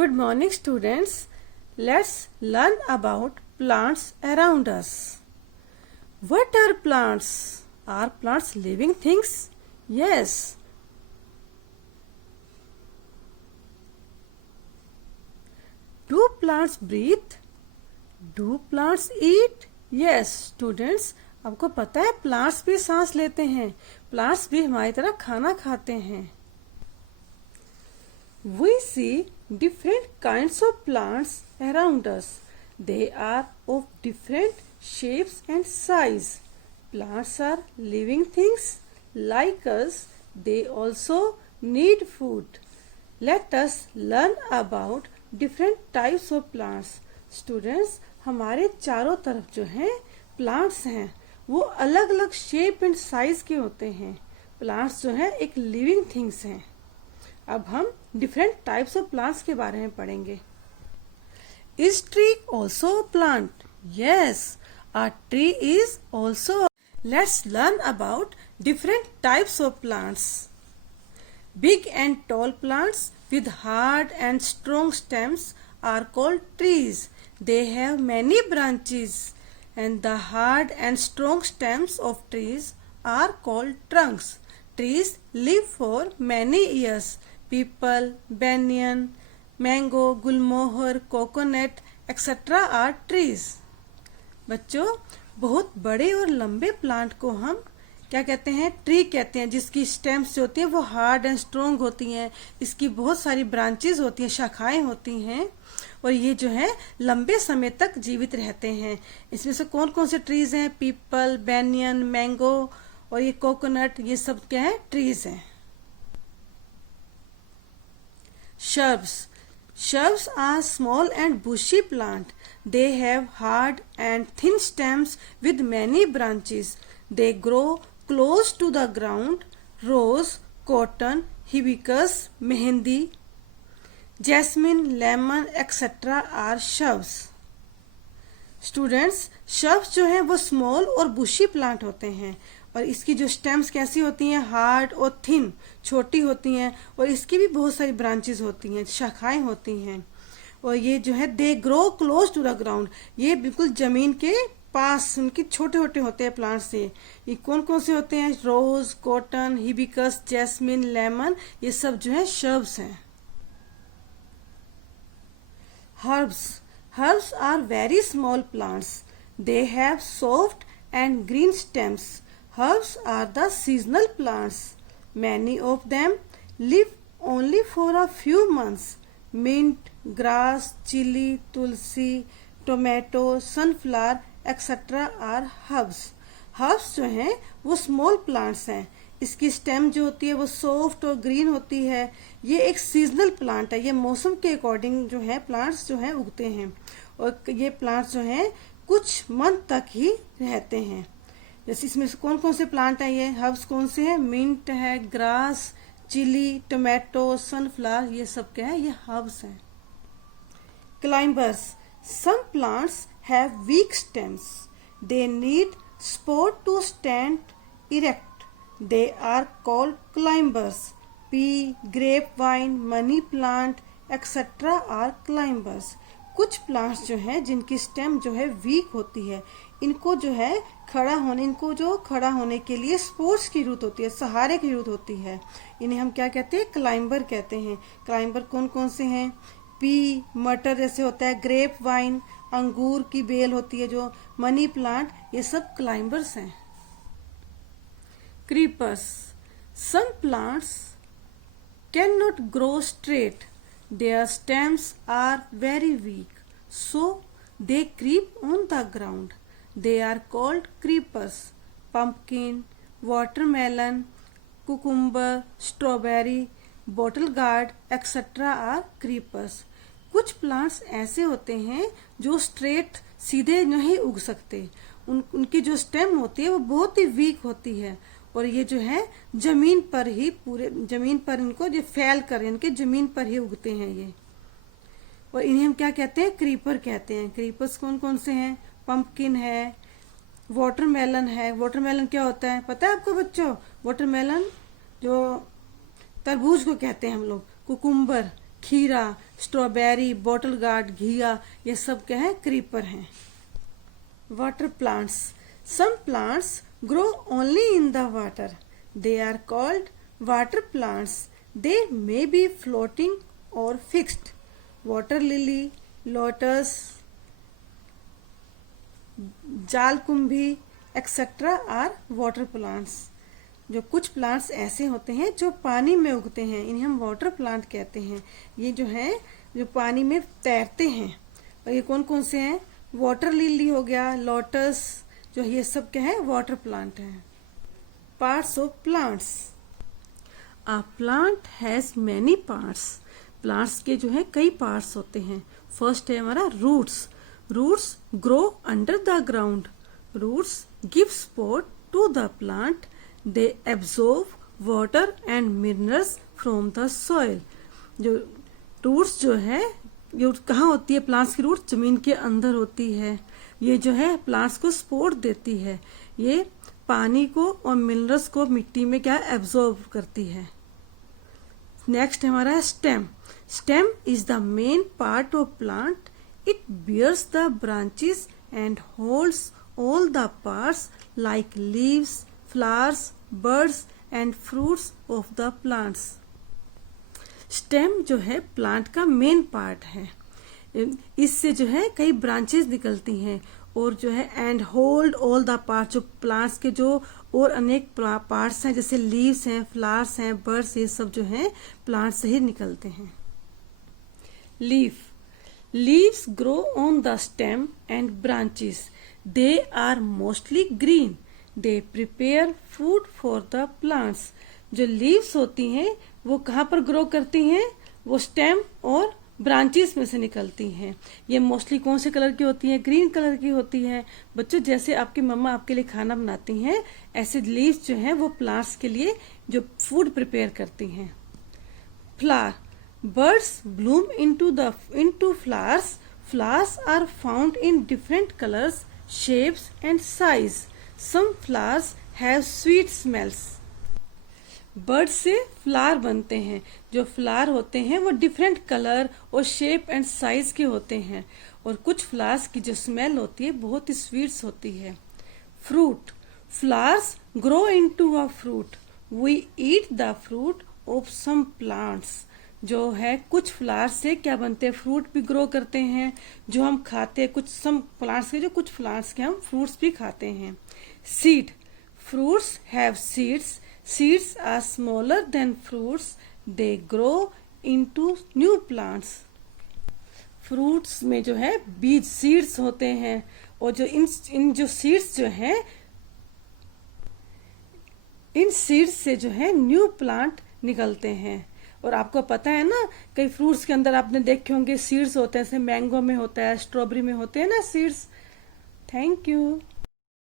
Good morning, students. Let's learn about plants around us. What are plants? Are plants living things? Yes. Do plants breathe? Do plants eat? Yes, students. आपको पता है plants भी सांस लेते हैं. Plants भी हमारी तरह खाना खाते हैं. We see different kinds of plants around us. They are of different shapes and size. Plants are living things like us. They also need food. Let us learn about different types of plants. Students, हमारे चारों तरफ जो हैं plants हैं वो अलग अलग shape and size के होते हैं. प्लांट्स जो हैं एक लिविंग थिंग्स हैं. अब हम डिफरेंट टाइप्स ऑफ प्लांट्स के बारे में पढ़ेंगे. Is tree also plant? Yes, a tree is also. Let's learn about different types of plants. Big and tall plants with hard and strong stems are called trees. They have many branches, and the hard and strong stems of trees are called trunks. Trees live for many years. People, banyan, mango, gulmohar, coconut, etc. are trees. बच्चों, बहुत बड़े और लंबे plant को हम क्या कहते हैं? ट्री कहते हैं. जिसकी स्टेम्स जो होती हैं वो हार्ड एंड स्ट्रोंग होती हैं. इसकी बहुत सारी ब्रांचेस होती हैं, शाखाएं होती हैं और ये जो है लंबे समय तक जीवित रहते हैं. इसमें से कौन कौन से ट्रीज हैं? पीपल, बैनियन, मैंगो और ये कोकोनट, ये सब क्या है? ट्रीज हैं. Shrubs. Shrubs are small and bushy plant. They have hard and thin stems with many branches. They grow close to the ground. Rose, cotton, hibiscus, mehendi, jasmine, lemon, etc. are shrubs. Students, shrubs जो हैं वो small और बुशी plant होते हैं और इसकी जो stems कैसी होती हैं? हार्ड और थिन, छोटी होती हैं और इसकी भी बहुत सारी ब्रांचेस होती हैं, शाखाएं होती हैं. और ये जो है they grow close to the ground, ये बिल्कुल जमीन के पास उनके छोटे छोटे होते हैं प्लांट से. ये कौन कौन से होते हैं? रोज, कॉटन, हिबिस्कस, जैस्मिन, लेमन, ये सब जो है शर्ब्स हैं. Herbs. Herbs are very small plants. They have soft and green stems. Herbs are the seasonal plants. Many of them live only for a few months. Mint, grass, chili, tulsi, tomato, sunflower, etc. are herbs. Herbs जो हैं वो small plants हैं. इसकी stem जो होती है वो soft और ग्रीन होती है. ये एक सीजनल प्लांट है. ये मौसम के अकॉर्डिंग जो है प्लांट्स जो हैं उगते हैं और ये प्लांट्स जो हैं कुछ मंथ तक ही रहते हैं. जैसे इसमें से कौन कौन से प्लांट हैं? ये हर्ब्स कौन से हैं? मिंट है, ग्रास, चिली, टोमेटो, सनफ्लावर, ये सब क्या है? ये हर्ब्स हैं. Climbers. Some plants have weak stems. They need support to stand erect. They are called climbers. Pea, grapevine, money plant, etc. are climbers. कुछ प्लांट्स जो हैं जिनकी स्टेम जो है वीक होती है, इनको जो है खड़ा होने के लिए सपोर्ट्स की जरूरत होती है, सहारे की जरूरत होती है. इन्हें हम क्या कहते हैं? क्लाइंबर कहते हैं. क्लाइंबर कौन कौन से हैं? पी, मटर जैसे होता है, ग्रेप वाइन, अंगूर की बेल होती है जो, मनी प्लांट, ये सब क्लाइंबर्स हैं. Creepers. Some plants cannot grow straight. Their stems are very weak, so they creep on the ground. They are called creepers. Pumpkin, watermelon, cucumber, strawberry, bottle gourd, etc. are creepers. कुछ plants ऐसे होते हैं जो straight सीधे नहीं उग सकते. उनकी जो स्टेम होती है वो बहुत ही वीक होती है और ये जो है जमीन पर ही पूरे जमीन पर इनको जो फैल कर इनके जमीन पर ही उगते हैं ये. और इन्हें हम क्या कहते हैं? क्रीपर कहते हैं. क्रीपर्स कौन कौन से हैं? पंपकिन है, वाटरमेलन है. वाटरमेलन क्या होता है पता है आपको बच्चों? वाटरमेलन जो तरबूज को कहते हैं हम लोग. कुकुम्बर, खीरा, स्ट्रॉबेरी, बॉटल गार्ड, घिया, ये सब क्या है, क्रीपर हैं। Water plants, some plants grow only in the water, they are called water plants, they may be floating और फिक्स्ड। वाटर लिली, लोटस, जालकुंभी एक्सेट्रा आर वाटर प्लांट्स। जो कुछ प्लांट्स ऐसे होते हैं जो पानी में उगते हैं, इन्हें हम वाटर प्लांट कहते हैं। ये जो है जो पानी में तैरते हैं। और ये कौन कौन से हैं, वाटर लिली हो गया, लोटस, जो ये सब क्या है, वाटर प्लांट हैं। Parts of plants, a plant has many parts. Plants के जो है कई पार्ट्स होते हैं। फर्स्ट है हमारा roots. Roots grow under the ground, roots give support to the plant, they absorb water and minerals from the soil. जो roots जो है, ये कहाँ होती है, प्लांट्स की रूट्स जमीन के अंदर होती है। ये जो है प्लांट्स को सपोर्ट देती है, ये पानी को और मिनरल्स को मिट्टी में क्या एब्जॉर्ब करती है। नेक्स्ट हमारा है stem. Stem is the main part of plant, it bears the branches and holds all the parts like leaves, flowers, birds and fruits of the plants. Stem जो है प्लांट का मेन पार्ट है। इससे जो है कई ब्रांचेस निकलती हैं और जो है and hold all the part, जो प्लांट्स के जो और अनेक पार्ट्स हैं जैसे लीव्स हैं, फ्लावर्स हैं, बर्ड्स, ये सब जो है प्लांट से ही निकलते हैं। Leaf, leaves grow on the stem and branches, they are mostly green, they prepare food for the plants. जो लीव्स होती हैं वो कहाँ पर ग्रो करती हैं, वो स्टेम और ब्रांचेस में से निकलती हैं। ये मोस्टली कौन से कलर की होती हैं, ग्रीन कलर की होती है। बच्चों जैसे आपकी मम्मा आपके लिए खाना बनाती हैं, ऐसे लीव्स जो हैं वो प्लांट्स के लिए जो फूड प्रिपेयर करती हैं। Flower, birds bloom into flowers, flowers are found in different colours, shapes and size, some flowers have sweet smells. Bird से फ्लावर बनते हैं। जो फ्लावर होते हैं वो डिफरेंट कलर और शेप एंड साइज के होते हैं और कुछ फ्लावर्स की जो स्मेल होती है बहुत ही स्वीट्स होती है। Fruit, flowers grow into a fruit, we eat the fruit of some plants. जो है कुछ फ्लावर्स से क्या बनते हैं, फ्रूट भी ग्रो करते हैं जो हम खाते हैं। कुछ सम प्लांट्स के, जो कुछ प्लांट्स के हम फ्रूट्स भी खाते हैं। Seed, fruits have seeds, seeds are smaller than fruits, they grow into new plants. Fruits में जो है बीज, सीड्स होते हैं और जो इन जो सीड्स जो हैं, इन सीड्स से जो है न्यू प्लांट निकलते हैं। और आपको पता है ना, कई फ्रूट्स के अंदर आपने देखे होंगे सीड्स होते हैं, जैसे मैंगो में होता है, स्ट्रॉबेरी में होते हैं ना सीड्स। Thank you.